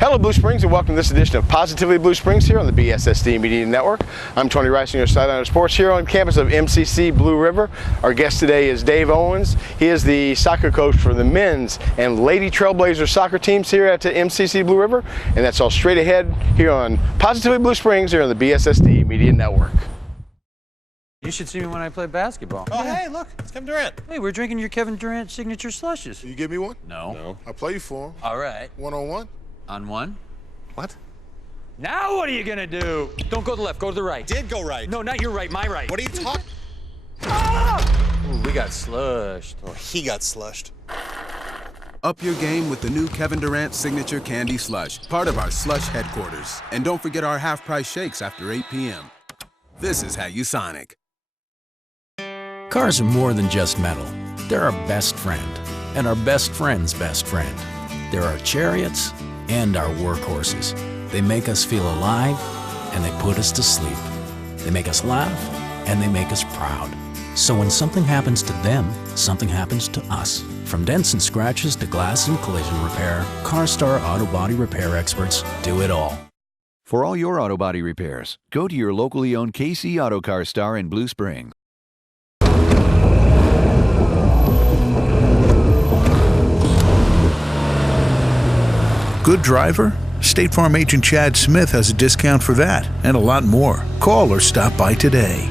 Hello Blue Springs and welcome to this edition of Positively Blue Springs here on the BSSD Media Network. I'm Tony Rice, your Sideline Sports here on campus of MCC Blue River. Our guest today is Dave Owens. He is the soccer coach for the men's and Lady Trailblazer soccer teams here at MCC Blue River. And that's all straight ahead here on Positively Blue Springs here on the BSSD Media Network. You should see me when I play basketball. Oh, hey, look, it's Kevin Durant. Hey, we're drinking your Kevin Durant signature slushes. You give me one? No. I'll play you for him. All right. One-on-one? On one? What? Now what are you gonna do? Don't go to the left, go to the right. Did go right. No, not your right, my right. What are you talking? Ooh, we got slushed. Oh, he got slushed. Up your game with the new Kevin Durant Signature Candy Slush, part of our Slush headquarters. And don't forget our half-price shakes after 8 p.m. This is how you Sonic. Cars are more than just metal. They're our best friend, and our best friend's best friend. They're our chariots and our workhorses. They make us feel alive, and they put us to sleep. They make us laugh, and they make us proud. So when something happens to them, something happens to us. From dents and scratches to glass and collision repair, CarStar Auto Body Repair experts do it all. For all your auto body repairs, go to your locally owned KC Auto CarStar in Blue Springs. Good driver? State Farm agent Chad Smith has a discount for that and a lot more. Call or stop by today.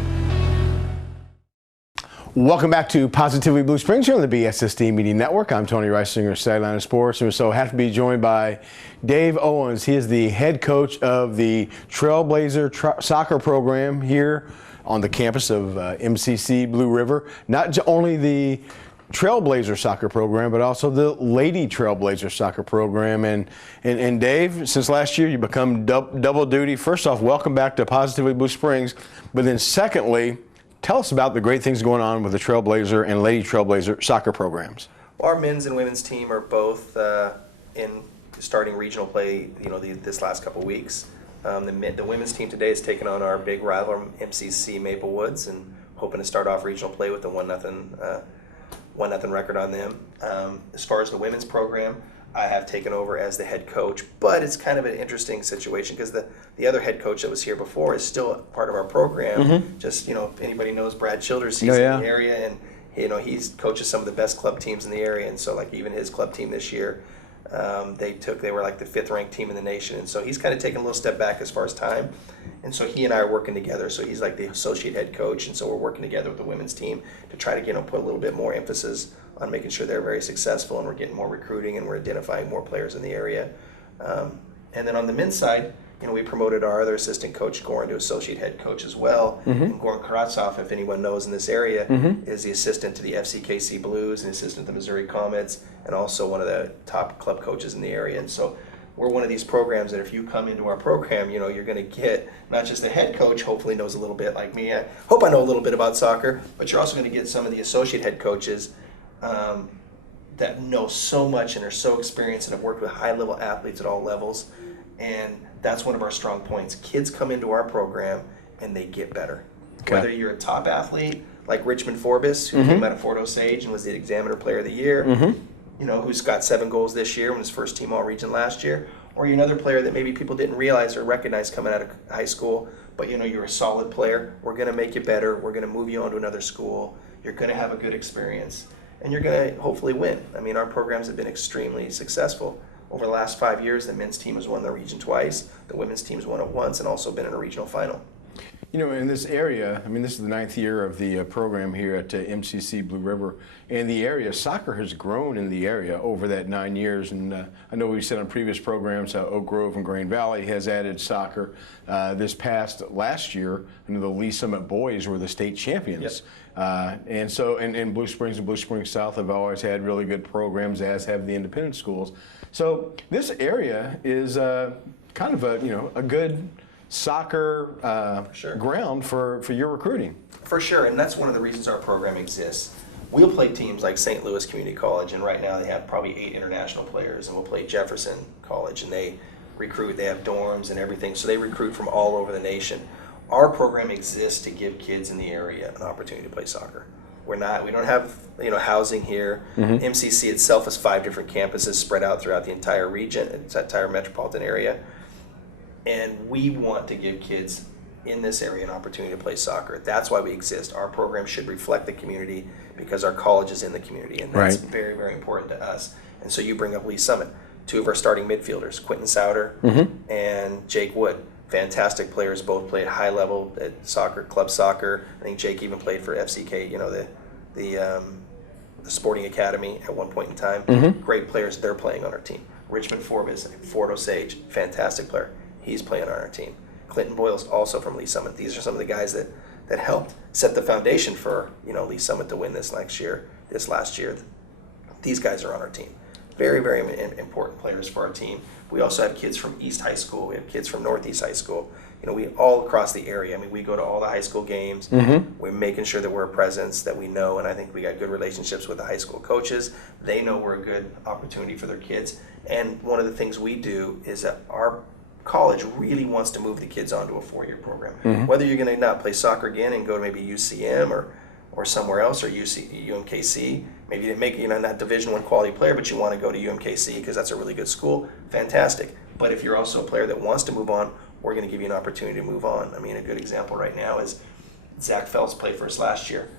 Welcome back to Positively Blue Springs here on the BSSD Media Network. I'm Tony Rice, your Sideline Sports, and we're so happy to be joined by Dave Owens. He is the head coach of the Trailblazer soccer program here on the campus of MCC Blue River. Not only the Trailblazer soccer program, but also the Lady Trailblazer soccer program. And Dave, since last year you become double duty. First off, welcome back to Positively Blue Springs. But then secondly, tell us about the great things going on with the Trailblazer and Lady Trailblazer soccer programs. Our men's and women's team are both in starting regional play, this last couple weeks. The women's team today has taken on our big rival MCC Maple Woods and hoping to start off regional play with a 1-0 record on them. As far as the women's program, I have taken over as the head coach, but it's kind of an interesting situation because the other head coach that was here before is still part of our program. Mm-hmm. Just, if anybody knows Brad Childers, he's in the area, and he's coaches some of the best club teams in the area, and so like even his club team this year, they were like the 5th ranked team in the nation, and so he's kind of taken a little step back as far as time, and so he and I are working together. So he's like the associate head coach, and so we're working together with the women's team to try to put a little bit more emphasis on making sure they're very successful, and we're getting more recruiting, and we're identifying more players in the area. And then on the men's side, we promoted our other assistant coach, Goran, to associate head coach as well. Mm-hmm. And Goran Karatsov, if anyone knows in this area, mm-hmm. is the assistant to the FCKC Blues and assistant to the Missouri Comets, and also one of the top club coaches in the area. And so we're one of these programs that if you come into our program, you're going to get not just the head coach, hopefully knows a little bit like me. I hope I know a little bit about soccer, but you're also going to get some of the associate head coaches that know so much and are so experienced and have worked with high-level athletes at all levels. And that's one of our strong points. Kids come into our program and they get better. Okay. Whether you're a top athlete like Richmond Forbes, who mm-hmm. came out of Fort Osage and was the Examiner Player of the Year, mm-hmm. Who's got 7 goals this year and was first team all-region last year, or you're another player that maybe people didn't realize or recognize coming out of high school, but you're a solid player. We're going to make you better. We're going to move you on to another school. You're going to have a good experience, and you're going to hopefully win. I mean, our programs have been extremely successful. Over the last 5 years, the men's team has won the region twice, the women's team's won it once, and also been in a regional final. In this area, this is the 9th year of the program here at MCC Blue River, and the area, soccer has grown in the area over that 9 years, and I know we've said on previous programs how Oak Grove and Green Valley has added soccer. Last year, the Lee Summit boys were the state champions. Yep. And Blue Springs and Blue Springs South have always had really good programs, as have the independent schools. So this area is kind of a good soccer ground for your recruiting. For sure, and that's one of the reasons our program exists. We'll play teams like St. Louis Community College, and right now they have probably 8 international players, and we'll play Jefferson College, and they recruit, they have dorms and everything, so they recruit from all over the nation. Our program exists to give kids in the area an opportunity to play soccer. We don't have housing here. MCC itself has 5 different campuses spread out throughout the entire region, entire metropolitan area. And we want to give kids in this area an opportunity to play soccer. That's why we exist. Our program should reflect the community because our college is in the community, and that's very, very important to us. And so you bring up Lee Summit, 2 of our starting midfielders, Quentin Souter and Jake Wood. Fantastic players, both played high level at soccer, club soccer. I think Jake even played for FCK, the sporting academy at one point in time. Great players, they're playing on our team. Richmond Forbes, Fort Osage, fantastic player. He's playing on our team. Clinton Boyle's also from Lee Summit. These are some of the guys that helped set the foundation for Lee Summit to win this last year. These guys are on our team. Very, very important players for our team. We also have kids from East High School. We have kids from Northeast High School. We all across the area. I mean, we go to all the high school games. We're making sure that we're a presence that we know, and I think we got good relationships with the high school coaches. They know we're a good opportunity for their kids. And one of the things we do is that our college really wants to move the kids onto a 4-year program. Whether you're going to not play soccer again and go to maybe UCM or somewhere else, or UMKC, maybe you didn't make not Division I quality player, but you want to go to UMKC because that's a really good school, fantastic. But if you're also a player that wants to move on, we're going to give you an opportunity to move on. I mean, a good example right now is Zach Phelps played for us last year.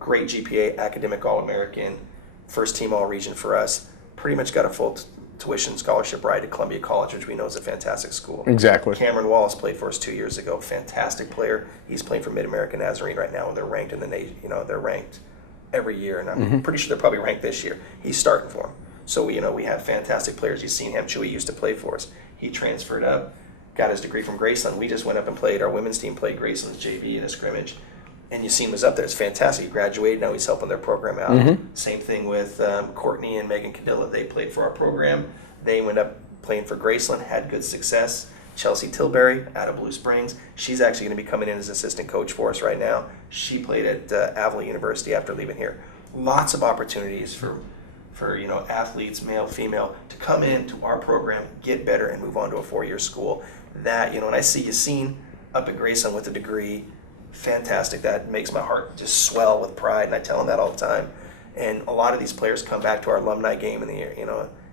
Great GPA, academic All-American, first team All-Region for us. Pretty much got a full tuition scholarship ride to Columbia College, which we know is a fantastic school. Exactly. Cameron Wallace played for us 2 years ago. Fantastic player. He's playing for Mid-American Nazarene right now, and they're ranked in the nation. They're ranked every year, and I'm pretty sure they're probably ranked this year. He's starting for them. So we have fantastic players. You've seen him. Chewy used to play for us. He transferred up, got his degree from Graceland. We just went up and played. Our women's team played Graceland's JV in a scrimmage, and you see him was up there. It's fantastic. He graduated. Now he's helping their program out. Same thing with Courtney and Megan Cadilla. They played for our program. They went up playing for Graceland, had good success. Chelsea Tilbury out of Blue Springs. She's actually going to be coming in as assistant coach for us right now. She played at Avila University after leaving here. Lots of opportunities for athletes, male, female, to come into our program, get better, and move on to a 4-year school. That, and I see Yassine up at Graceland with a degree. Fantastic. That makes my heart just swell with pride, and I tell them that all the time. And a lot of these players come back to our alumni game in the year,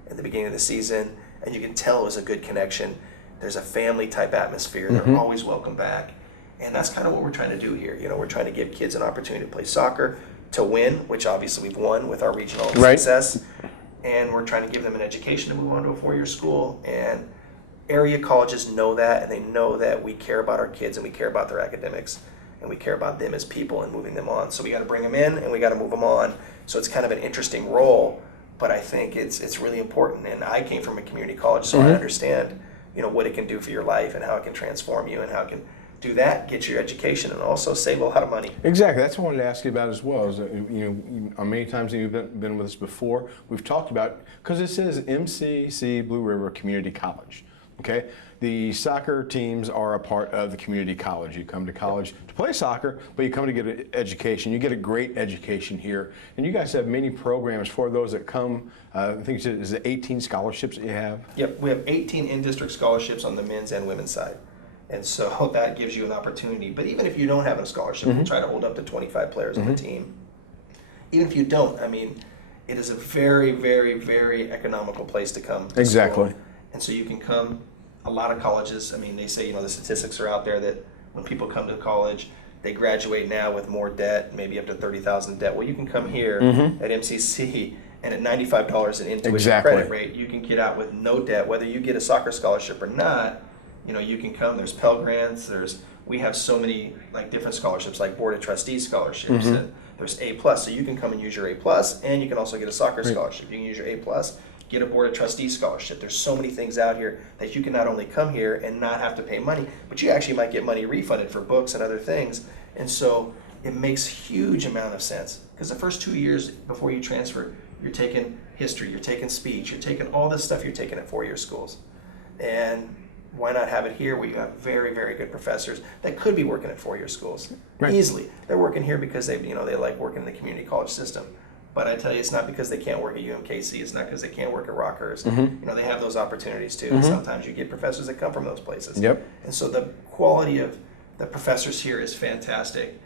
at the beginning of the season, and you can tell it was a good connection. There's a family type atmosphere. They're always welcome back. And that's kind of what we're trying to do here. We're trying to give kids an opportunity to play soccer, to win, which obviously we've won with our regional success. And we're trying to give them an education to move on to a 4-year school. And area colleges know that, and they know that we care about our kids and we care about their academics and we care about them as people and moving them on. So we got to bring them in and we got to move them on. So it's kind of an interesting role, but I think it's really important. And I came from a community college, so I understand what it can do for your life and how it can transform you and how it can do that, get your education, and also save a lot of money. Exactly. That's what I wanted to ask you about as well. Is that, many times you've been with us before, we've talked about, because it says MCC Blue River Community College. Okay, the soccer teams are a part of the community college. You come to college to play soccer, but you come to get an education. You get a great education here, and you guys have many programs for those that come. I think is it 18 scholarships that you have? Yep, we have 18 in-district scholarships on the men's and women's side. And so that gives you an opportunity. But even if you don't have a scholarship, we try to hold up to 25 players on the team. Even if you don't, it is a very, very, very economical place to come to Exactly. school. And so you can come, a lot of colleges, they say, the statistics are out there that when people come to college, they graduate now with more debt, maybe up to $30,000 debt. Well, you can come here at MCC, and at $95 in intuition credit rate, you can get out with no debt, whether you get a soccer scholarship or not. You can come. There's Pell Grants. We have so many different scholarships, like Board of Trustees scholarships. And there's A+, so you can come and use your A+, and you can also get a soccer scholarship. You can use your A+, get a Board of Trustees scholarship. There's so many things out here that you can not only come here and not have to pay money, but you actually might get money refunded for books and other things. And so it makes huge amount of sense, because the first 2 years before you transfer, you're taking history, you're taking speech, you're taking all this stuff you're taking at 4-year schools. And why not have it here where you have very, very good professors that could be working at 4-year schools easily. They're working here because they like working in the community college system. But I tell you, it's not because they can't work at UMKC. It's not because they can't work at Rockhurst. They have those opportunities too. And sometimes you get professors that come from those places. And so the quality of the professors here is fantastic.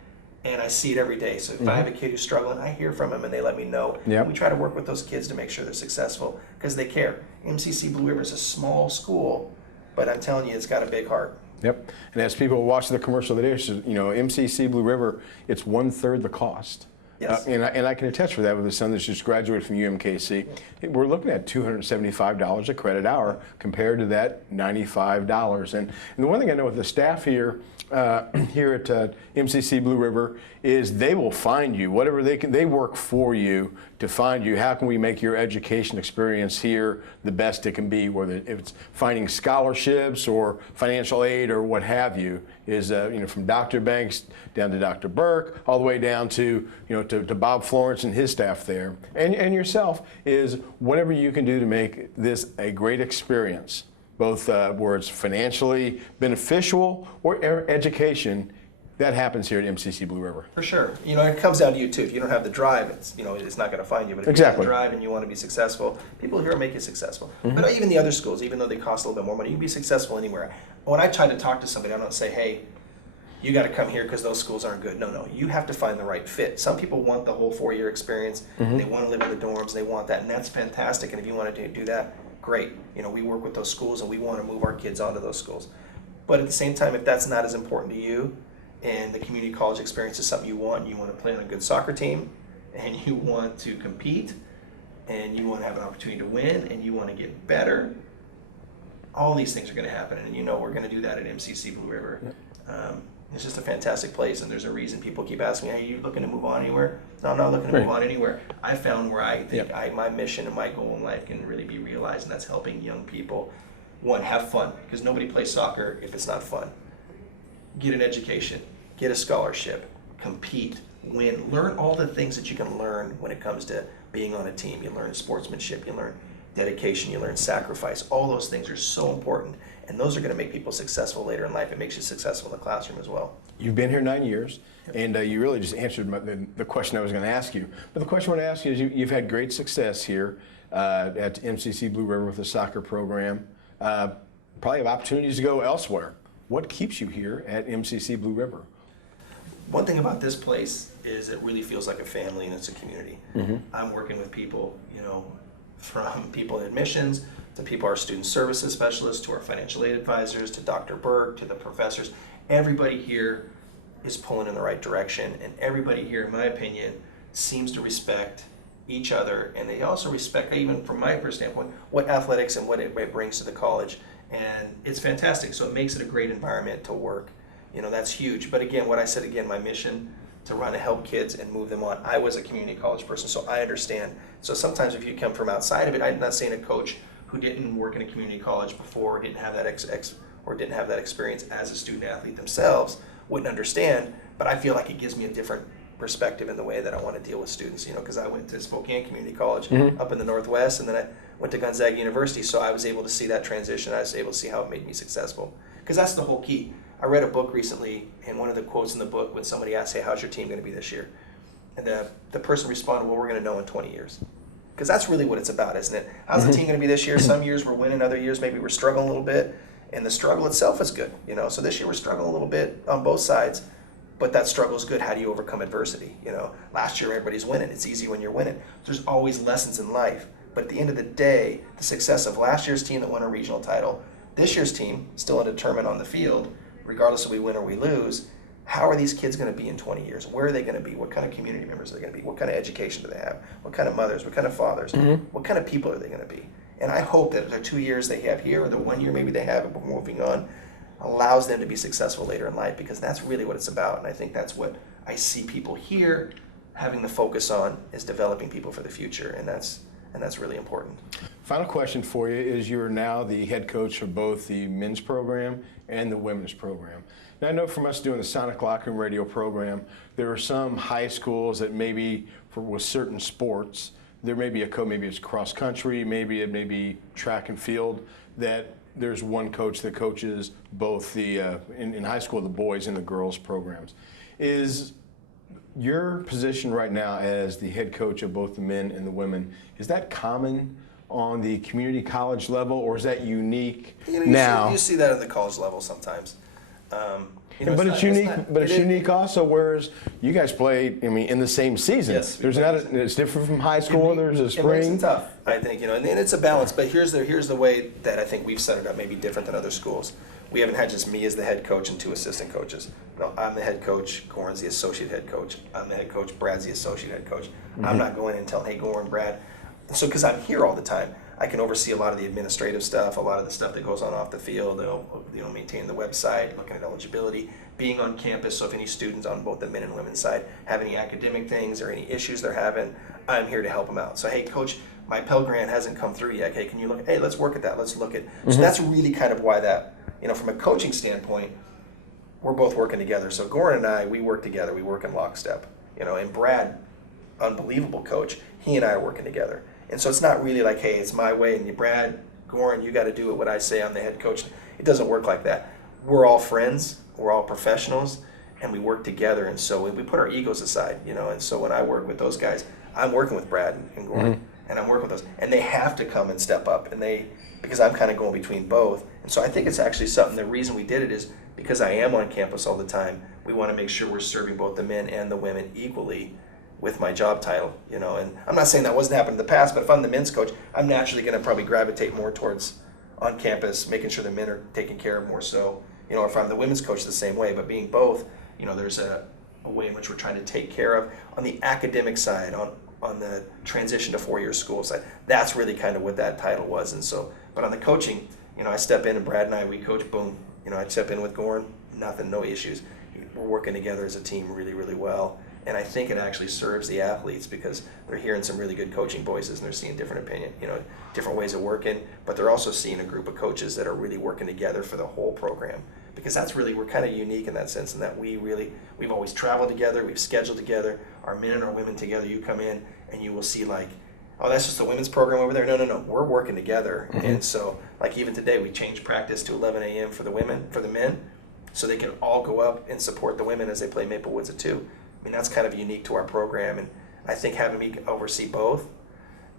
And I see it every day. So if I have a kid who's struggling, I hear from them and they let me know. Yep. We try to work with those kids to make sure they're successful because they care. MCC Blue River is a small school, but I'm telling you, it's got a big heart. Yep. And as people watch the commercial today, MCC Blue River, it's 1/3 the cost. Yes. And I can attest for that with a son that's just graduated from UMKC. We're looking at $275 a credit hour compared to that $95. And the one thing I know with the staff here, here at MCC Blue River is they will find you whatever they work for you to find you. How can we make your education experience here the best it can be, whether it's finding scholarships or financial aid or what have you, is from Dr. Banks down to Dr. Burke all the way down to to Bob Florence and his staff there, and yourself, is whatever you can do to make this a great experience, both where it's financially beneficial or education. That happens here at MCC Blue River. For sure. It comes down to you too. If you don't have the drive, it's not going to find you. But if you have the drive and you want to be successful, people here make you successful. But even the other schools, even though they cost a little bit more money, you can be successful anywhere. When I try to talk to somebody, I don't say, hey, you got to come here because those schools aren't good. No, you have to find the right fit. Some people want the whole 4-year experience. They want to live in the dorms. They want that, and that's fantastic. And if you want to do that, great. We work with those schools, and we want to move our kids onto those schools. But at the same time, if that's not as important to you, and the community college experience is something you want to play on a good soccer team, and you want to compete, and you want to have an opportunity to win, and you want to get better, all these things are going to happen. And we're going to do that at MCC Blue River. It's just a fantastic place, and there's a reason people keep asking me, hey, are you looking to move on anywhere? No, I'm not looking to move on anywhere. I found where I think my mission and my goal in life can really be realized, and that's helping young people, one, have fun, because nobody plays soccer if it's not fun. Get an education, get a scholarship, compete, win, learn all the things that you can learn when it comes to being on a team. You learn sportsmanship, you learn dedication, you learn sacrifice. All those things are so important, and those are going to make people successful later in life. It makes you successful in the classroom as well. You've been here 9 years, and you really just answered the question I was going to ask you. But the question I want to ask you is you've had great success here at MCC Blue River with the soccer program. Probably have opportunities to go elsewhere. What keeps you here at MCC Blue River? One thing about this place is it really feels like a family and it's a community. I'm working with people, from people in admissions to people, our student services specialists, to our financial aid advisors, to Dr. Burke, to the professors. Everybody here is pulling in the right direction, and everybody here, in my opinion, seems to respect each other, and they also respect, even from my standpoint, what athletics and what it brings to the college. And it's fantastic, so it makes it a great environment to work. That's huge. But again, what I said again, my mission to run to help kids and move them on. I was a community college person, so I understand. So sometimes if you come from outside of it, I'm not saying a coach who didn't work in a community college before, or didn't have that experience as a student athlete themselves, wouldn't understand. But I feel like it gives me a different perspective in the way that I want to deal with students. Because I went to Spokane Community College up in the Northwest, and then I went to Gonzaga University, so I was able to see that transition. I was able to see how it made me successful. Because that's the whole key. I read a book recently, and one of the quotes in the book, when somebody asked, hey, how's your team going to be this year? And the person responded, well, we're going to know in 20 years. Because that's really what it's about, isn't it? How's the team going to be this year? Some years we're winning, other years maybe we're struggling a little bit, and the struggle itself is good. So this year we're struggling a little bit on both sides, but that struggle is good. How do you overcome adversity? Last year everybody's winning. It's easy when you're winning. There's always lessons in life, but at the end of the day, the success of last year's team that won a regional title, this year's team, still undetermined on the field, regardless if we win or we lose, how are these kids going to be in 20 years? Where are they going to be? What kind of community members are they going to be? What kind of education do they have? What kind of mothers? What kind of fathers? What kind of people are they going to be? And I hope that the 2 years they have here, or the 1 year maybe they have before moving on, allows them to be successful later in life, because that's really what it's about. And I think that's what I see people here having the focus on, is developing people for the future, and that's really important. Final question for you is, you're now the head coach of both the men's program and the women's program. Now, I know from us doing the Sonic Locker Room radio program, there are some high schools that maybe with certain sports, there may be maybe it's cross country, maybe it may be track and field, that there's one coach that coaches both the in high school, the boys and the girls programs. Is your position right now as the head coach of both the men and the women, is that common on the community college level, or is that unique now? You see that at the college level sometimes. But it's unique. But it's unique also. Whereas you guys played, I mean, in the same season. Yes, There's not. It's different from high school. There's a spring. It makes it tough, I think. And it's a balance. But here's the way that I think we've set it up, maybe different than other schools. We haven't had just me as the head coach and 2 assistant coaches. No, I'm the head coach. Goran's the associate head coach. I'm the head coach. Brad's the associate head coach. I'm not going in and telling, hey, Goran, Brad. So because I'm here all the time, I can oversee a lot of the administrative stuff, a lot of the stuff that goes on off the field, maintaining the website, looking at eligibility, being on campus. So if any students on both the men and women's side have any academic things or any issues they're having, I'm here to help them out. So, hey, coach, my Pell Grant hasn't come through yet. Hey, can you look? Hey, let's work at that. Let's look at. So that's really kind of why that, from a coaching standpoint, we're both working together. So Goran and I, we work together. We work in lockstep. And Brad, unbelievable coach, he and I are working together. And so it's not really like, hey, it's my way, and Brad, Goran, you got to do it what I say. I'm the head coach. It doesn't work like that. We're all friends. We're all professionals, and we work together. And so we put our egos aside, And so when I work with those guys, I'm working with Brad and Goran, and I'm working with those, and they have to come and step up, because I'm kind of going between both. And so I think it's actually something. The reason we did it is because I am on campus all the time. We want to make sure we're serving both the men and the women equally with my job title, And I'm not saying that wasn't happening in the past, but if I'm the men's coach, I'm naturally going to probably gravitate more towards on campus, making sure the men are taken care of more so. Or if I'm the women's coach, the same way. But being both, there's a way in which we're trying to take care of on the academic side, on the transition to 4-year school side. That's really kind of what that title was. And so, but on the coaching, I step in, and Brad and I, we coach, boom. I step in with Goran, nothing, no issues. We're working together as a team really, really well. And I think it actually serves the athletes because they're hearing some really good coaching voices, and they're seeing different opinion, different ways of working. But they're also seeing a group of coaches that are really working together for the whole program. Because that's really, we're kind of unique in that sense, in that we've always traveled together, we've scheduled together, our men and our women together. You come in and you will see like, oh, that's just the women's program over there. No, we're working together. And so, like even today, we changed practice to 11 a.m. for the men, so they can all go up and support the women as they play Maple Woods at 2. I mean, that's kind of unique to our program, and I think having me oversee both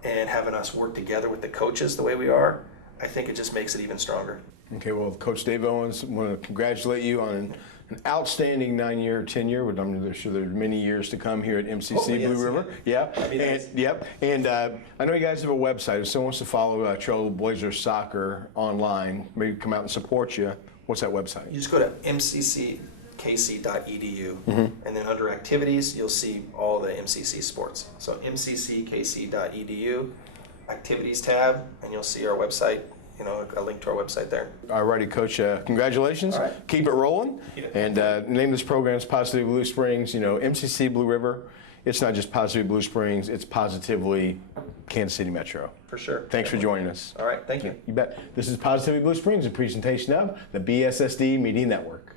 and having us work together with the coaches the way we are, I think it just makes it even stronger. Okay, well, Coach Dave Owens, I want to congratulate you on an outstanding 9-year tenure. I'm sure there's many years to come here at MCC Blue River. Yeah. And I know you guys have a website. If someone wants to follow Trailblazer Soccer online, maybe come out and support you, what's that website? You just go to mcckc.edu, and then under activities, you'll see all the MCC sports. So mcckc.edu, activities tab, and you'll see our website. A link to our website there. All righty, Coach. Congratulations. All right. Keep it rolling. And the name of this program is Positively Blue Springs. MCC Blue River, it's not just Positively Blue Springs, it's positively Kansas City Metro. For sure. Thanks for joining us. All right, thank you. You bet. This is Positively Blue Springs, a presentation of the BSSD Media Network.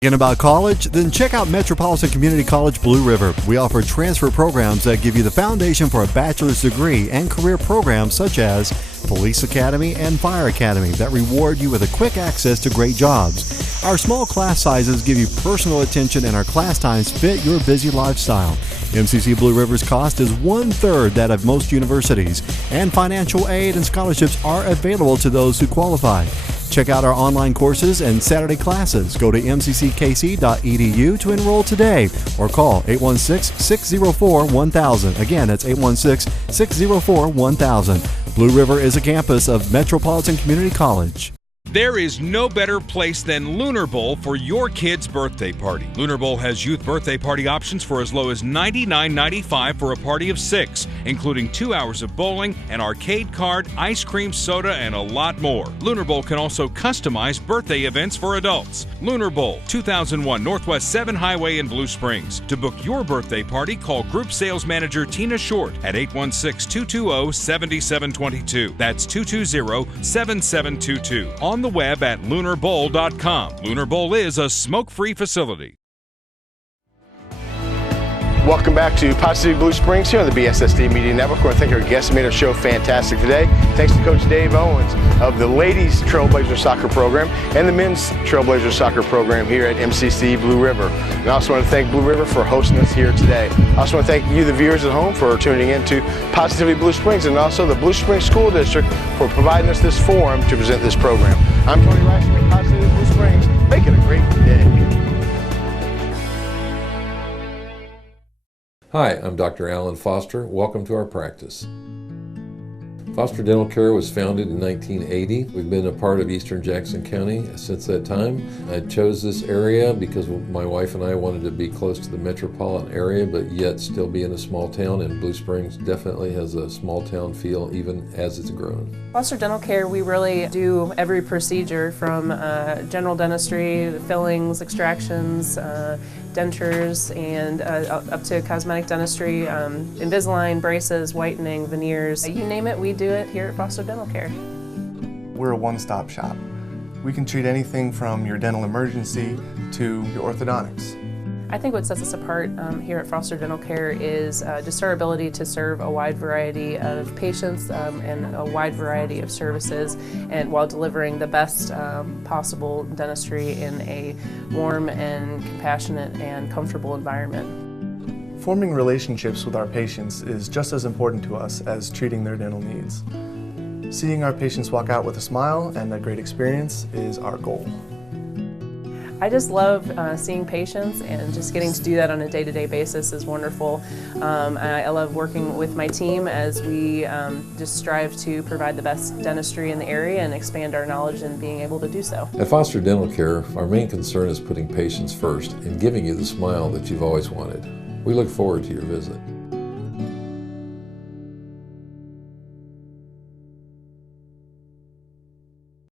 Thinking about college? Then check out Metropolitan Community College Blue River. We offer transfer programs that give you the foundation for a bachelor's degree and career programs such as Police Academy and Fire Academy that reward you with a quick access to great jobs. Our small class sizes give you personal attention, and our class times fit your busy lifestyle. MCC Blue River's cost is 1/3 that of most universities, and financial aid and scholarships are available to those who qualify. Check out our online courses and Saturday classes. Go to mcckc.edu to enroll today or call 816-604-1000. Again, that's 816-604-1000. Blue River is a campus of Metropolitan Community College. There is no better place than Lunar Bowl for your kid's birthday party. Lunar Bowl has youth birthday party options for as low as $99.95 for a party of 6, including 2 hours of bowling, an arcade card, ice cream, soda, and a lot more. Lunar Bowl can also customize birthday events for adults. Lunar Bowl, 2001 Northwest 7 Highway in Blue Springs. To book your birthday party, call Group Sales Manager Tina Short at 816-220-7722. That's 220-7722. On the web at lunarbowl.com. Lunar Bowl is a smoke-free facility. Welcome back to Positive Blue Springs here on the BSSD Media Network. I want to thank our guests who made our show fantastic today. Thanks to Coach Dave Owens of the Ladies Trailblazer Soccer Program and the Men's Trailblazer Soccer Program here at MCC Blue River. And I also want to thank Blue River for hosting us here today. I also want to thank you, the viewers at home, for tuning in to Positively Blue Springs, and also the Blue Springs School District for providing us this forum to present this program. I'm Tony Rice from Positively Blue Springs. Make it a great day. Hi, I'm Dr. Alan Foster. Welcome to our practice. Foster Dental Care was founded in 1980. We've been a part of Eastern Jackson County since that time. I chose this area because my wife and I wanted to be close to the metropolitan area, but yet still be in a small town, and Blue Springs definitely has a small town feel even as it's grown. Foster Dental Care, we really do every procedure from general dentistry, fillings, extractions, dentures, and up to cosmetic dentistry, Invisalign, braces, whitening, veneers. You name it, we do it here at Foster Dental Care. We're a one-stop shop. We can treat anything from your dental emergency to your orthodontics. I think what sets us apart here at Foster Dental Care is just our ability to serve a wide variety of patients and a wide variety of services, and while delivering the best possible dentistry in a warm and compassionate and comfortable environment. Forming relationships with our patients is just as important to us as treating their dental needs. Seeing our patients walk out with a smile and a great experience is our goal. I just love seeing patients, and just getting to do that on a day-to-day basis is wonderful. I love working with my team as we just strive to provide the best dentistry in the area and expand our knowledge in being able to do so. At Foster Dental Care, our main concern is putting patients first and giving you the smile that you've always wanted. We look forward to your visit.